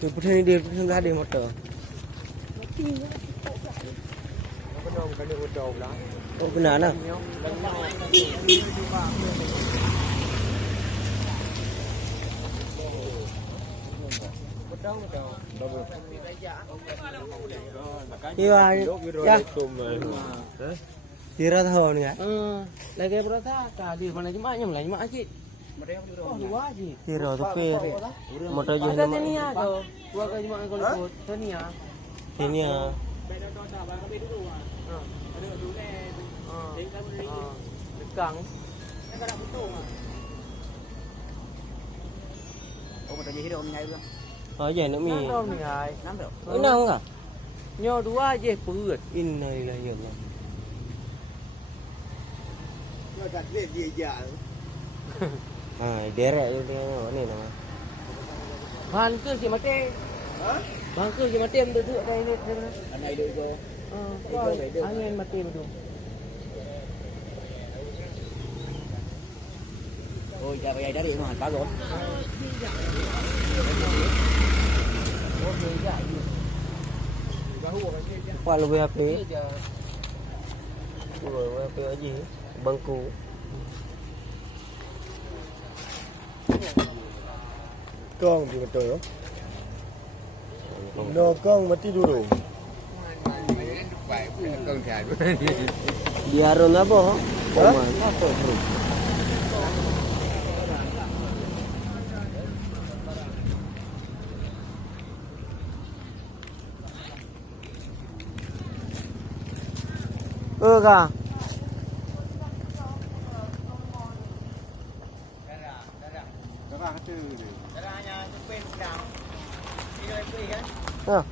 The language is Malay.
Thì bút hình đi ra đi motor. Oh benar lah. Iya, ya. Tira tahu ni ya. Lagi berapa kali mana cuma nyam lah cuma aja. Oh dua aja. Tira tu per. Motor je Ada nama. ni ya kau. Dua kali cuma kau ikut. Ini ya. Ini ya. Kang. Ủa mà tao chỉ đồ mình ngay luôn. Ở vậy nữa mi. Nắm đâu ni ai? Nắm được. Cái nào không cả? Nyo dua aja purut. In này là hiểu rồi. Nó đặt về gì giờ? Derek tu dia ni nama. Ban ke si mate. Hả? Ban ke si mate duduk kat ini. Anh này được cô. Angin mati betul. Ôi giờ bây giờ đi mà cả rồi. Qua lu HP. Rồi HP ở gì? Bangku. Con thì mà trời ơi. Nó con mà tí đủ. Con xài. Biaron apa? Koman. Kak. Đó là cái từ. Đó là nhà bên đảo. Đi đây quỳ á.